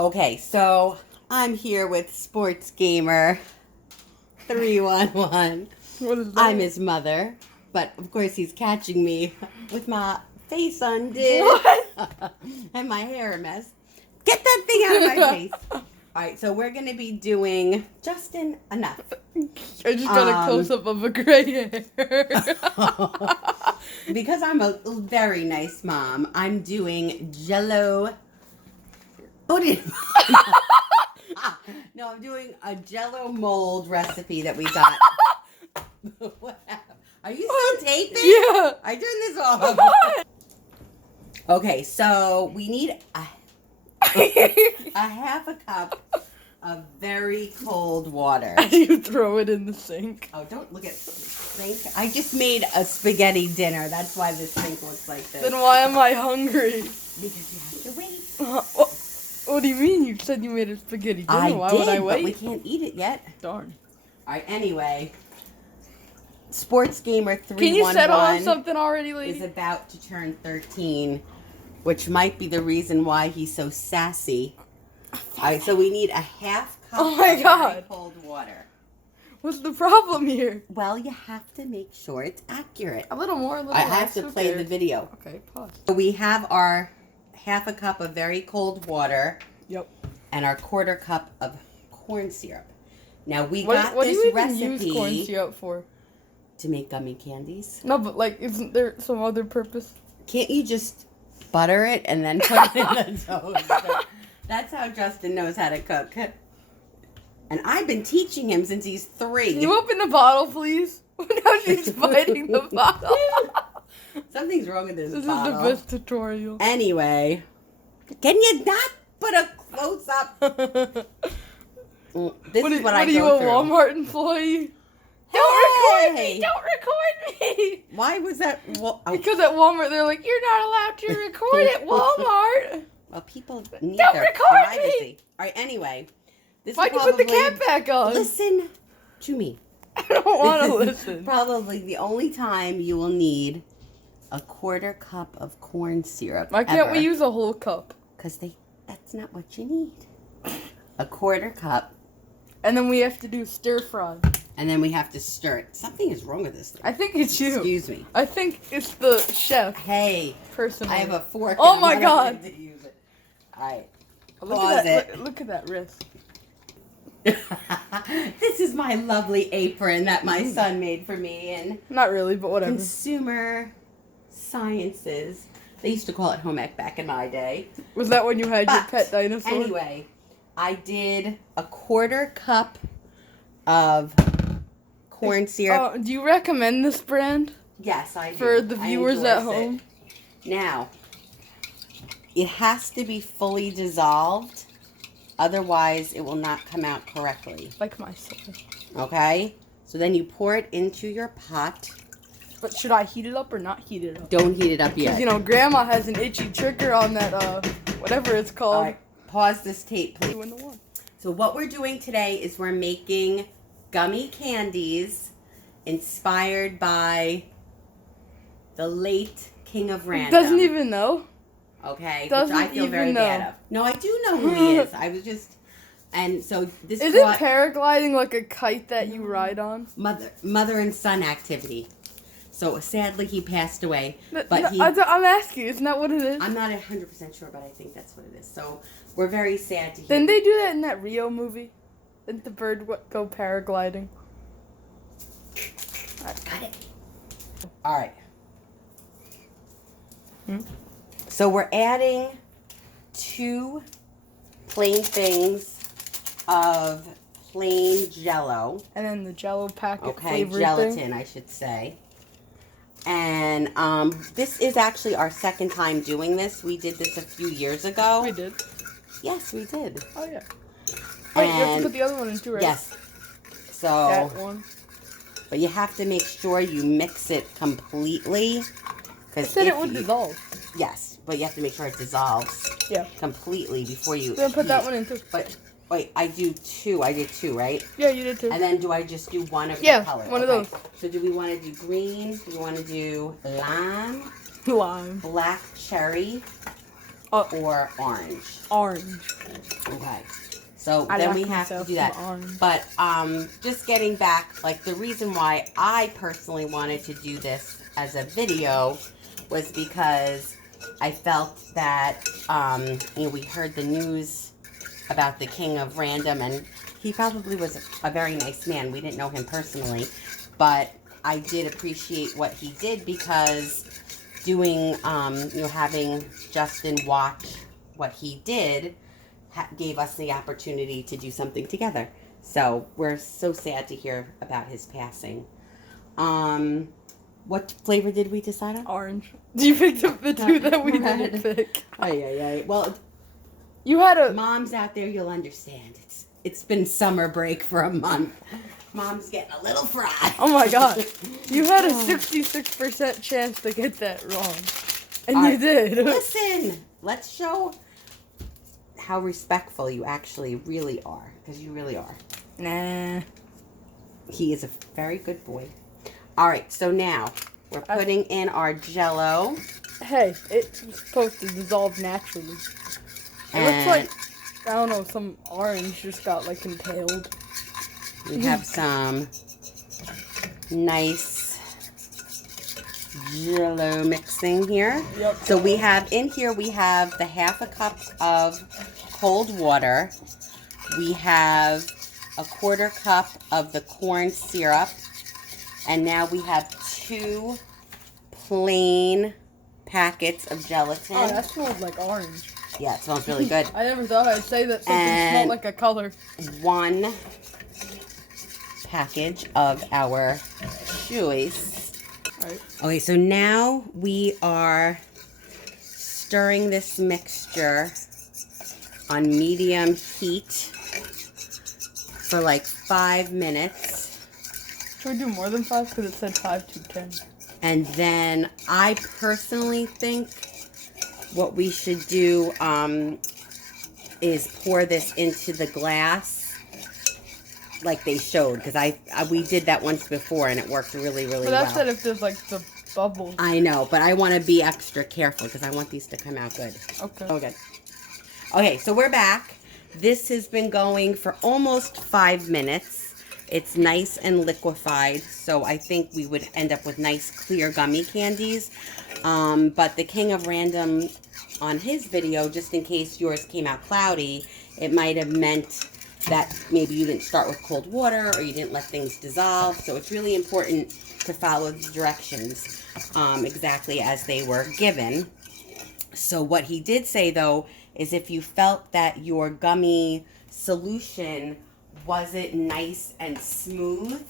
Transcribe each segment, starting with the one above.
Okay, so I'm here with Sports Gamer 311. What is that? I'm his mother, but of course he's catching me with my face undid. What? And my hair a mess. Get that thing out of my face. Alright, so we're going to be doing Justin enough. I just got a close-up of a gray hair. Because I'm a very nice mom, I'm doing Jello. No, I'm doing a Jello mold recipe that we got. What happened? Are you still taping? Yeah. I turned this off. Okay, so we need a half a cup of very cold water. You throw it in the sink. Oh, don't look at the sink. I just made a spaghetti dinner. That's why this sink looks like this. Then why am I hungry? Because you have to wait. What do you mean? You said you made a spaghetti dinner. Why would I wait? But we can't eat it yet. Darn. All right, anyway. Sports Gamer 311 Can you settle on something already, lady? is about to turn 13, which might be the reason why he's so sassy. All right, so we need a half cup of very cold water. What's the problem here? Well, you have to make sure it's accurate. A little more, a little I less. have to play the video. Okay, pause. So we have our half a cup of very cold water. Yep. And our quarter cup of corn syrup. Now we What got do this you even recipe use corn syrup for? to make gummy candies. No, but like, isn't there some other purpose? Can't you just butter it and then put it in the toaster? That's how Justin knows how to cook. And I've been teaching him since he's 3. Can you open the bottle, please? Now she's biting the bottle. Something's wrong with this bottle. This is the best tutorial. Anyway, can you not put a close up? This is what I go through. What are you, a Walmart employee? Don't record me! Don't record me! Why was that? Because at Walmart they're like, you're not allowed to record at Walmart. Well, people need Don't their record privacy. me! All right. Anyway, this Why'd is you probably, put the cap back on? Listen to me. I don't want to This is listen. Probably the only time you will need a quarter cup of corn syrup. Why can't we use a whole cup? Because that's not what you need. A quarter cup. And then we have to do stir fry. And then we have to stir it. Something is wrong with this thing. I think it's you. Excuse me. I think it's the chef. Hey. Personally. I have a fork. Oh and my I'm God. not going to use it. All right. Look at that. Look at that wrist. This is my lovely apron that my son made for me in Not really, but whatever. Consumer Sciences. They used to call it home ec back in my day. Was that when you had your But pet dinosaur? Anyway, I did a quarter cup of corn syrup. Do you recommend this brand? Yes, I do. For the I viewers at endorse it. home? Now, it has to be fully dissolved. Otherwise, it will not come out correctly. Like my soul. Okay? So then you pour it into your pot. But should I heat it up or not heat it up? Don't heat it up yet. Because, you know, Grandma has an itchy trigger on that, whatever it's called. All right, pause this tape, please. 2 in the 1. So what we're doing today is we're making gummy candies inspired by the late King of Random. Doesn't even know. Okay, Doesn't which I feel very even bad know. of. No, I do know who he is. I was just, and so this Isn't paragliding like a kite that you ride on? mother and son activity. So sadly he passed away. But no, he, I'm asking, isn't that what it is? I'm not 100% sure, but I think that's what it is. So we're very sad to hear. Didn't they do that in that Rio movie? Didn't the bird go paragliding? Got it. All right. Hmm? So we're adding 2 plain things of plain Jello. And then the Jello packet Okay, flavored gelatin, thing. I should say. And this is actually our second time doing this. We did this a few years ago. We did. Yes, we did. Oh yeah. Wait, you have to And put the other one in too, right? yes. So, That one. but you have to make sure you mix it completely. I said it would dissolve. Yes, but you have to make sure it dissolves. Yeah. Completely before you. Then put that heat. one in too. But wait, I did 2, right? Yeah, you did too. And then do I just do one of Yeah, the colors? one of those. So do we want to do green? Do we want to do lime? Lime. Black cherry? or orange? Orange. Okay. So I then like we have to myself do that. some orange. But just getting back, like the reason why I personally wanted to do this as a video was because I felt that we heard the news about the King of Random, and he probably was a very nice man. We didn't know him personally, but I did appreciate what he did because doing, having Justin watch what he did gave us the opportunity to do something together. So we're so sad to hear about his passing. What flavor did we decide on? Orange. You picked up the two that we didn't pick. Ay. Well, You had a... moms out there, you'll understand. It's been summer break for a month. Mom's getting a little fried. Oh my god. You had a 66% chance to get that wrong. And All you right. did. Listen, let's show how respectful you actually really are. Because you really are. Nah. He is a very good boy. All right, so now we're putting in our Jell-O. Hey, it's supposed to dissolve naturally. It And looks like, I don't know, some orange just got like impaled. we have some nice Jell-O mixing here. Yep. So we have the half a cup of cold water. We have a 1/4 cup of the corn syrup. And now we have 2 plain packets of gelatin. Oh, that smells like orange. Yeah, it smells really good. I never thought I'd say that something smelled like a color. 1 package of our choice. Right. Okay, so now we are stirring this mixture on medium heat for like 5 minutes. Should we do more than 5? Because it said 5 to 10. And then I personally think what we should do is pour this into the glass like they showed. Because we did that once before and it worked really, really But well. that said if there's like the bubbles. I know, but I want to be extra careful because I want these to come out good. Okay. Oh, good. Okay, so we're back. This has been going for almost 5 minutes. It's nice and liquefied, so I think we would end up with nice clear gummy candies. But the King of Random, on his video, just in case yours came out cloudy, it might have meant that maybe you didn't start with cold water or you didn't let things dissolve. So it's really important to follow the directions exactly as they were given. So what he did say, though, is if you felt that your gummy solution wasn't nice and smooth,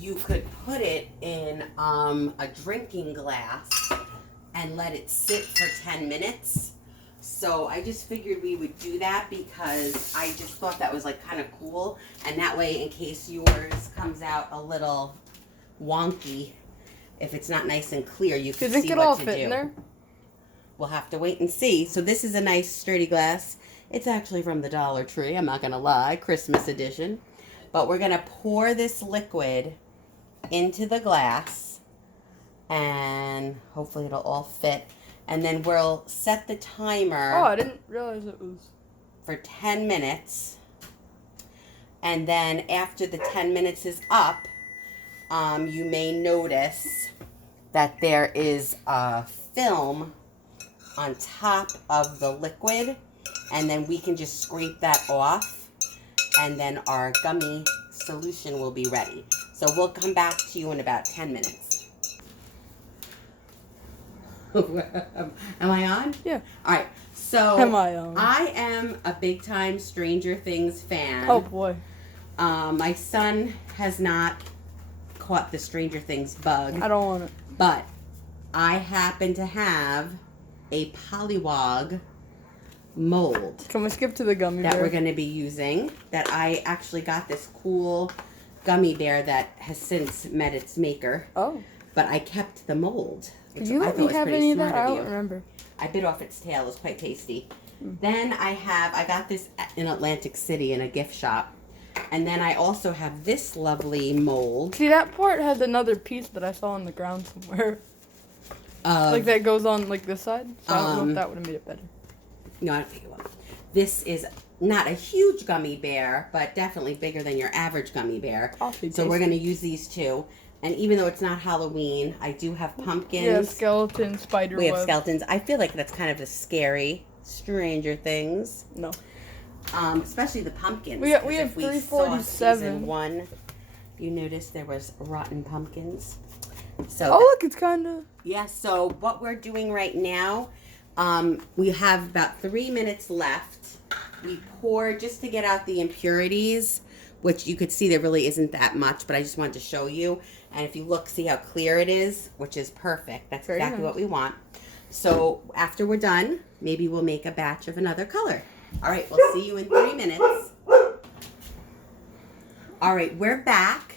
you could put it in a drinking glass and let it sit for 10 minutes. So I just figured we would do that because I just thought that was like kind of cool. And that way, in case yours comes out a little wonky, if it's not nice and clear, you can see what to do. Did it all fit in there? We'll have to wait and see. So this is a nice sturdy glass. It's actually from the Dollar Tree, I'm not going to lie, Christmas edition. But we're going to pour this liquid into the glass and hopefully it'll all fit. And then we'll set the timer. Oh, I didn't realize it was. For 10 minutes. And then after the 10 minutes is up, you may notice that there is a film on top of the liquid. And then we can just scrape that off. And then our gummy solution will be ready. So we'll come back to you in about 10 minutes. Am I on? Yeah. All right. So Am I on? I am a big time Stranger Things fan. Oh boy. My son has not caught the Stranger Things bug. I don't want it. But I happen to have a Polywog mold Can we skip to the gummy that bear? we're going to be using. That I actually got this cool gummy bear that has since met its maker. Oh. But I kept the mold. Did you let me have any of that? I don't remember. I bit off its tail. It was quite tasty. Then I got this in Atlantic City in a gift shop. And then I also have this lovely mold. See, that part has another piece that I saw on the ground somewhere. Like that goes on like this side. So I don't know if that would have made it better. No, I don't think it will. This is not a huge gummy bear, but definitely bigger than your average gummy bear. So we're going to use these two. And even though it's not Halloween, I do have pumpkins. Yeah, skeleton, spider We web. have skeletons. I feel like that's kind of a scary Stranger Things. No. Especially the pumpkins. We have if we 347. saw season 1, you noticed there was rotten pumpkins. So oh, look, it's kind of... Yeah, so what we're doing right now, we have about 3 minutes left. We pour just to get out the impurities, which you could see there really isn't that much, but I just wanted to show you. And if you look, see how clear it is, which is perfect. That's Very exactly nice. what we want. So after we're done, maybe we'll make a batch of another color. All right, we'll see you in 3 minutes. All right, we're back.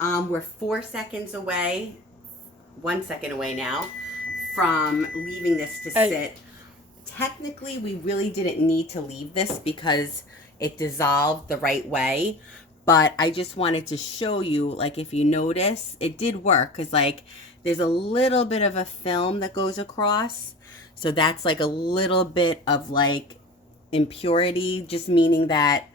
We're 4 seconds away, 1 second away now, from leaving this to sit. Technically, we really didn't need to leave this because it dissolved the right way. But I just wanted to show you, like, if you notice, it did work. Because, like, there's a little bit of a film that goes across. So that's, like, a little bit of, like, impurity. Just meaning that,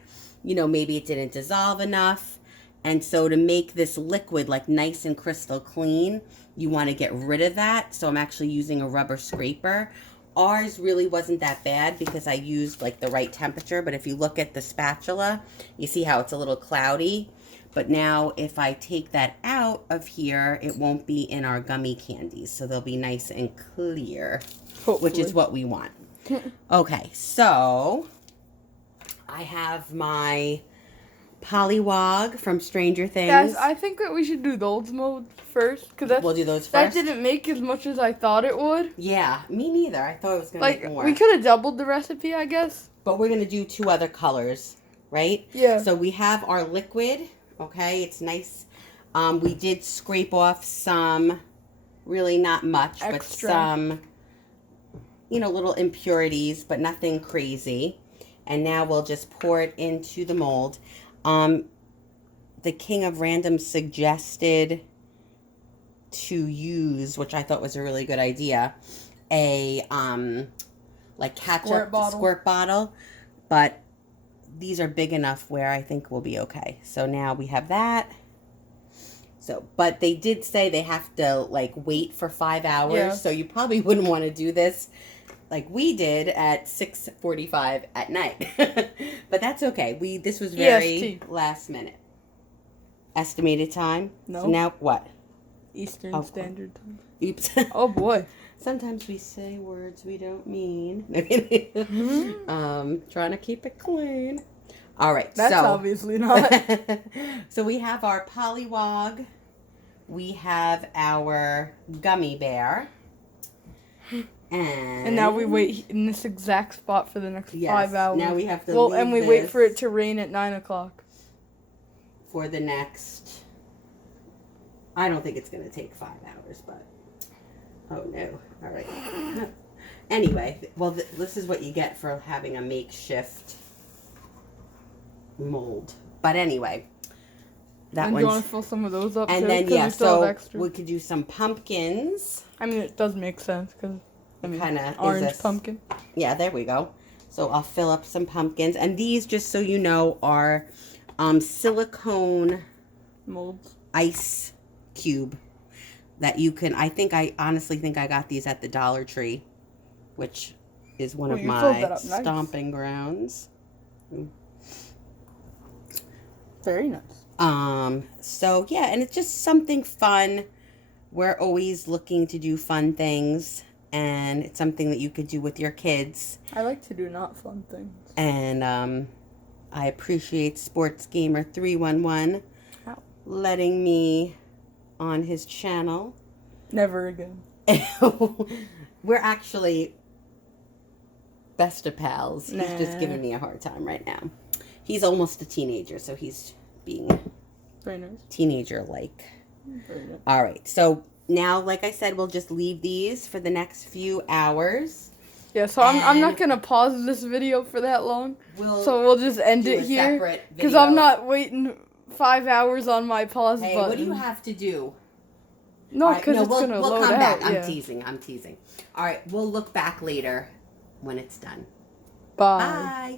you know, maybe it didn't dissolve enough. And so to make this liquid, like, nice and crystal clean, you want to get rid of that. So I'm actually using a rubber scraper. Ours really wasn't that bad because I used like the right temperature. But if you look at the spatula, you see how it's a little cloudy. But now if I take that out of here, it won't be in our gummy candies. So they'll be nice and clear, which is what we want. Okay, so I have my Polywog from Stranger Things. Guys, I think that we should do those modes first. Because we'll do those first. That didn't make as much as I thought it would. Yeah, me neither. I thought it was going to make more. We could have doubled the recipe, I guess. But we're going to do 2 other colors, right? Yeah. So we have our liquid, okay? It's nice. We did scrape off some, really not much, Extra. but some, you know, little impurities, but nothing crazy. And now we'll just pour it into the mold. The King of Random suggested to use, which I thought was a really good idea, a like ketchup squirt bottle, but these are big enough where I think we'll be okay. So now we have that. So, but they did say they have to like wait for 5 hours, yeah. So you probably wouldn't want to do this like we did at 6:45 at night. But that's okay. This was very last minute. Estimated time? No. So now what? Eastern Standard Time. Oops. Oh boy. Sometimes we say words we don't mean. Trying to keep it clean. All right. That's obviously not. So we have our Polywog. We have our gummy bear. And now we wait in this exact spot for the next 5 hours. Now we have to leave and we wait for it to rain at 9 o'clock. For the next... I don't think it's going to take 5 hours, but... Oh, no. All right. Anyway, well, this is what you get for having a makeshift mold. But anyway, that one's... Do you want to fill some of those up, and too? then, yeah, so extra. we could do some pumpkins. I mean, it does make sense, because... I mean, kinda orange pumpkin. Yeah, there we go. So I'll fill up some pumpkins. And these, just so you know, are silicone molds. Ice cube that you can, I honestly think I got these at the Dollar Tree, which is one of my stomping grounds. Very nice. So yeah, and it's just something fun. We're always looking to do fun things. And it's something that you could do with your kids. I like to do not fun things. And I appreciate Sports Gamer 311 letting me on his channel. Never again. We're actually best of pals. Nah. He's just giving me a hard time right now. He's almost a teenager, so he's being very nice. Teenager-like. Very nice. All right, so... Now, like I said, we'll just leave these for the next few hours. Yeah, so I'm not going to pause this video for that long. So we'll just end it here. Because I'm not waiting 5 hours on my pause button. What do you have to do? No, All right, because no, it's we'll gonna load come out. back. I'm Yeah. teasing. I'm teasing. All right, we'll look back later when it's done. Bye. Bye.